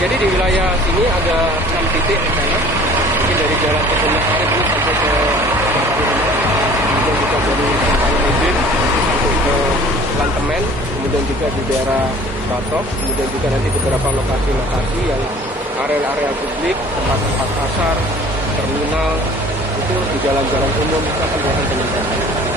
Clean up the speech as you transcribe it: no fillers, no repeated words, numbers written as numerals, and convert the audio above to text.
Jadi di wilayah sini ada 6 titik bencana, mungkin dari jalan Kebumen Sari ini sampai ke kemudian juga dari Udin sampai ke Lantemen, kemudian juga di daerah Batok, kemudian juga nanti beberapa lokasi-lokasi yang area-area publik, tempat-tempat pasar, terminal, itu di jalan-jalan umum kita akan melakukan penyekatan.